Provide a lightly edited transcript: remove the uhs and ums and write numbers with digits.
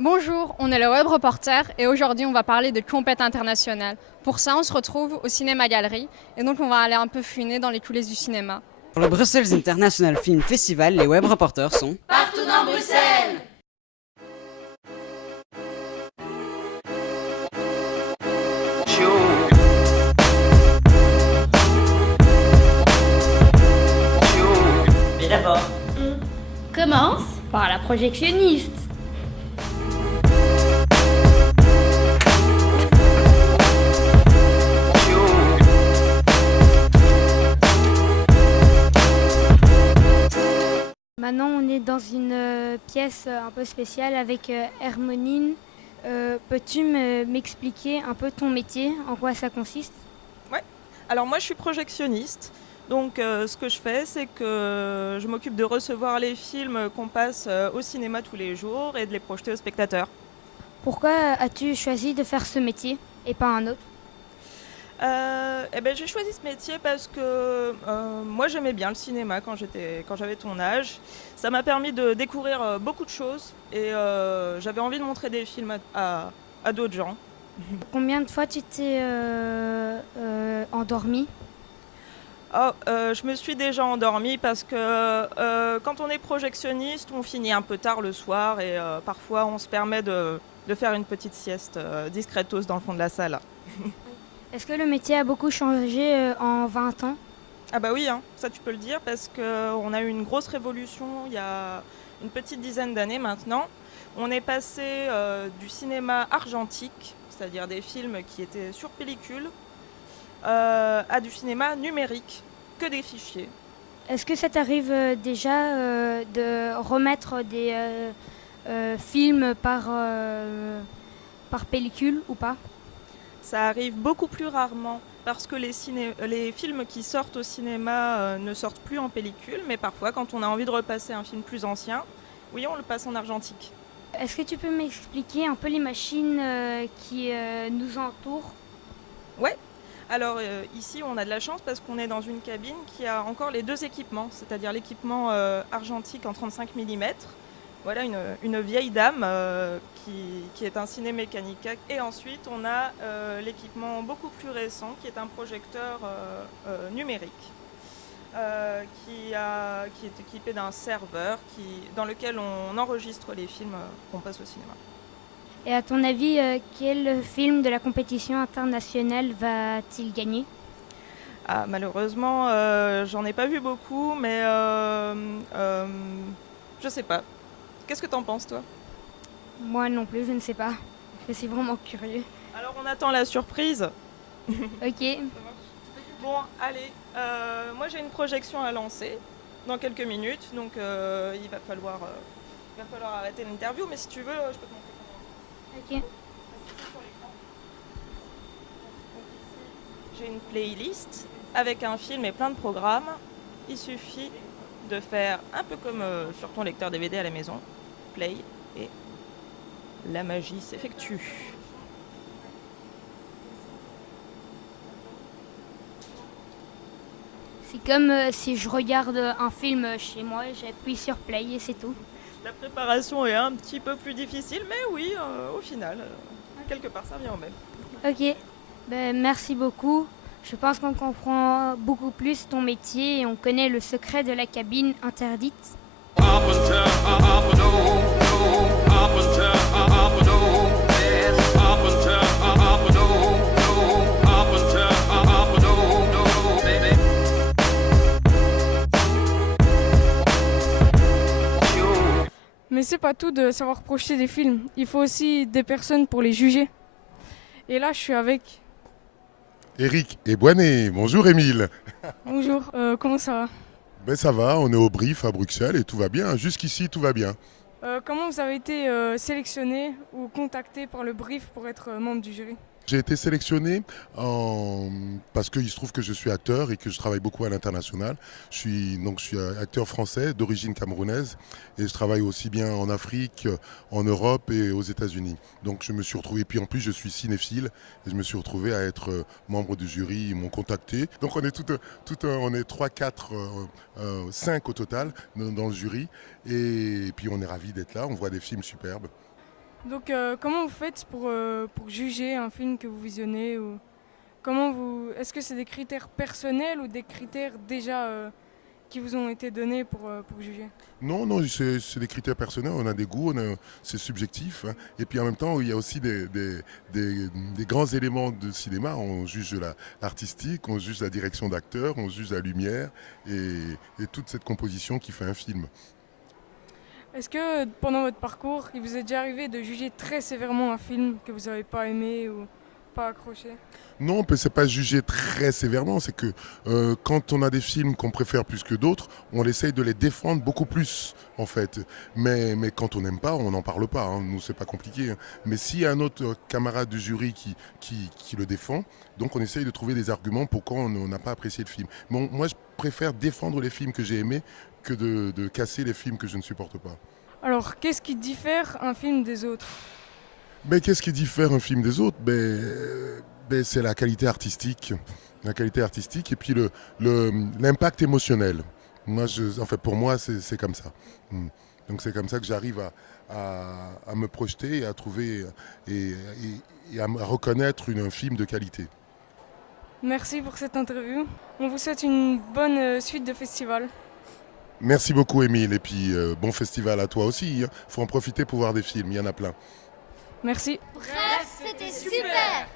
Bonjour, on est le Web Reporter et aujourd'hui on va parler de compète internationale. Pour ça, on se retrouve au Cinéma Galerie et donc on va aller un peu fouiner dans les coulisses du cinéma. Pour le Brussels International Film Festival, les web reporters sont Partout dans Bruxelles. Mais d'abord, Commence par la projectionniste. Maintenant, on est dans une pièce un peu spéciale avec Hermonine. Peux-tu m'expliquer un peu ton métier, en quoi ça consiste? Alors moi je suis projectionniste, donc ce que je fais c'est que je m'occupe de recevoir les films qu'on passe au cinéma tous les jours et de les projeter aux spectateurs. Pourquoi as-tu choisi de faire ce métier et pas un autre? J'ai choisi ce métier parce que moi j'aimais bien le cinéma quand j'avais ton âge. Ça m'a permis de découvrir beaucoup de choses et j'avais envie de montrer des films à d'autres gens. Combien de fois tu t'es endormi? Je me suis déjà endormie parce que quand on est projectionniste, on finit un peu tard le soir et parfois on se permet de faire une petite sieste discretos dans le fond de la salle. Est-ce que le métier a beaucoup changé en 20 ans? Ah bah oui, hein, ça tu peux le dire parce qu'on a eu une grosse révolution il y a une petite dizaine d'années maintenant. On est passé du cinéma argentique, c'est-à-dire des films qui étaient sur pellicule, à du cinéma numérique, que des fichiers. Est-ce que ça t'arrive déjà de remettre des films par pellicule ou pas? Ça arrive beaucoup plus rarement parce que les films qui sortent au cinéma ne sortent plus en pellicule, mais parfois quand on a envie de repasser un film plus ancien, oui, on le passe en argentique. Est-ce que tu peux m'expliquer un peu les machines qui nous entourent? Ouais. Alors ici, on a de la chance parce qu'on est dans une cabine qui a encore les deux équipements, c'est-à-dire l'équipement argentique en 35 mm. Voilà une vieille dame qui est un ciné-mécanica. Et ensuite, on a l'équipement beaucoup plus récent qui est un projecteur numérique qui est équipé d'un serveur dans lequel on enregistre les films qu'on passe au cinéma. Et à ton avis, quel film de la compétition internationale va-t-il gagner? Ah, malheureusement, j'en ai pas vu beaucoup, mais je sais pas. Qu'est-ce que t'en penses, toi? Moi non plus, je ne sais pas. Je suis vraiment curieux. Alors, on attend la surprise. Ok, Bon, allez, moi j'ai une projection à lancer dans quelques minutes, donc il va falloir arrêter l'interview, mais si tu veux, je peux te montrer comment. ok. Sur l'écran. Donc ici, j'ai une playlist avec un film et plein de programmes. Il suffit de faire un peu comme sur ton lecteur DVD à la maison, play, et la magie s'effectue. C'est comme si je regarde un film chez moi, j'appuie sur play et c'est tout. La préparation est un petit peu plus difficile, mais oui, au final, quelque part, ça revient au même. Ok, ben, merci beaucoup. Je pense qu'on comprend beaucoup plus ton métier et on connaît le secret de la cabine interdite. Mais c'est pas tout de savoir projeter des films, il faut aussi des personnes pour les juger. Et là je suis avec... Eric et Boinet, bonjour Émile. Bonjour, comment ça va? Ben ça va, on est au Brief à Bruxelles et tout va bien, jusqu'ici tout va bien. Comment vous avez été sélectionné ou contacté par le brief pour être membre du jury? J'ai été sélectionné parce qu'il se trouve que je suis acteur et que je travaille beaucoup à l'international. Je suis acteur français d'origine camerounaise et je travaille aussi bien en Afrique, en Europe et aux États-Unis. Donc je me suis retrouvé, puis en plus je suis cinéphile et je me suis retrouvé à être membre du jury. Ils m'ont contacté. Donc on est on est 3, 4, 5 au total dans le jury et puis on est ravis d'être là. On voit des films superbes. Donc comment vous faites pour juger un film que vous visionnez ou est-ce que c'est des critères personnels ou des critères déjà qui vous ont été donnés pour juger? Non, non, c'est des critères personnels, on a des goûts, c'est subjectif, hein. Et puis en même temps, il y a aussi des grands éléments de cinéma. On juge l'artistique, on juge la direction d'acteur, on juge la lumière et toute cette composition qui fait un film. Est-ce que pendant votre parcours, il vous est déjà arrivé de juger très sévèrement un film que vous n'avez pas aimé ou pas accroché? Non, c'est pas juger très sévèrement, c'est que quand on a des films qu'on préfère plus que d'autres, on essaye de les défendre beaucoup plus en fait. Mais quand on n'aime pas, on n'en parle pas, hein. Nous, c'est pas compliqué, hein. Mais s'il y a un autre camarade du jury qui le défend, donc on essaye de trouver des arguments pourquoi on n'a pas apprécié le film. Bon, moi, je préfère défendre les films que j'ai aimés que de casser les films que je ne supporte pas. Alors, qu'est-ce qui diffère un film des autres? Qu'est-ce qui diffère un film des autres? C'est la qualité artistique. La qualité artistique et puis l'impact émotionnel. Moi, pour moi, c'est comme ça. Donc c'est comme ça que j'arrive à me projeter et à trouver et à reconnaître un film de qualité. Merci pour cette interview. On vous souhaite une bonne suite de festival. Merci beaucoup, Émile, et puis bon festival à toi aussi. Il faut en profiter pour voir des films, il y en a plein. Merci. Bref, c'était super.